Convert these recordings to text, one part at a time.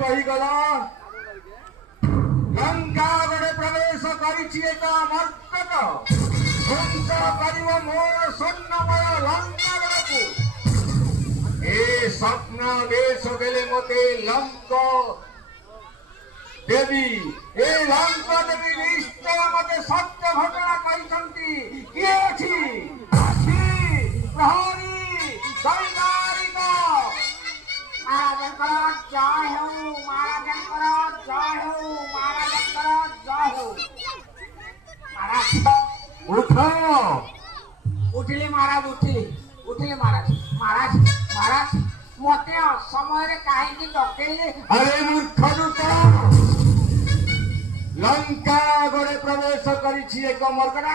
कहीगला लंका गड़े प्रवेश करिछि एक मर्तक ध्वंस करिव मोर स्वर्णमय लंका गड़कु ए स्वप्न देश देले मते लंक देवी ए लंक देवी निश्चय मते सत्य घटना कहिसंती किए अछि प्रहरी दैनारिका महाराजंकर जय हो महाराजंकर जय हो महाराजंकर जय हो महाराज उठ उठिले महाराज उठिले महाराज महाराज महाराज मते समय कहीं डकेले अरे मूर्ख दूत लंका गड़े प्रवेश करिछि एक मर्कटा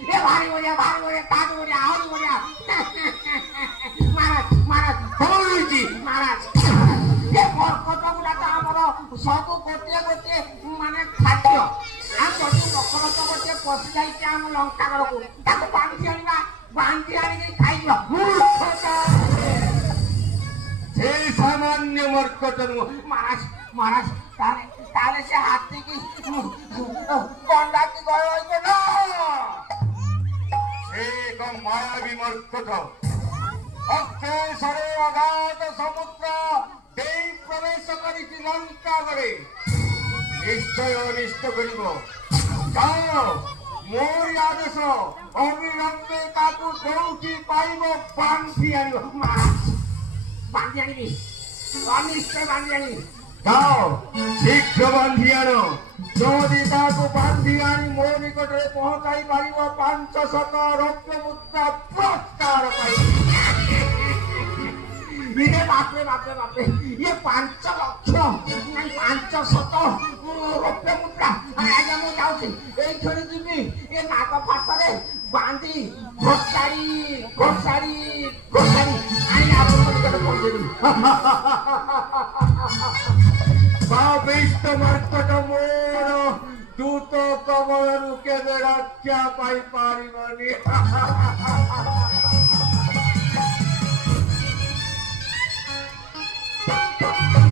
ए भारी बढ़िया ताज बढ़िया और बढ़िया महाराज महाराज होइछि महाराज ये बरकत गुडा तो हमर सब गोटे गोटे माने खाद्य आ सब बकरत गोटे पसि जाइछि हम लंका गड़कु ताको बांधी आनी खाइलो मूर्खता से सामान्य मर्कट महाराज महाराज ताले से हाथी की गंडा की गयो ना एक मायावी मर्कट अक्षेशरे अगाध समुद्र देई प्रवेश करिछि लंका गड़े निश्चय अनिष्ट करिब जाओ मोर आदेश अविलंबे ताकू जोउठी पाइब बांधी आनिब महाराज बांधी आनी निश्चय बांधी आनी जाओ शीघ्र बांधी आन যদি তাকে বান্ধি আনি মো নিকটে পৌঁছাই পারিব 500 রৌপ্য মুদ্রা পুরস্কার পাইব ये बापरे ये 5 लक्ष नहीं 500 रुपये मुद्रा आज मु जाऊँ ये थोड़ी जीवी ये नाग फाटरे बांधी घोषाड़ी आई आप पहुंचेगी पापिष्ट मर्कट मोर दूत कमलरू केबे रक्षा पाई पारिबनी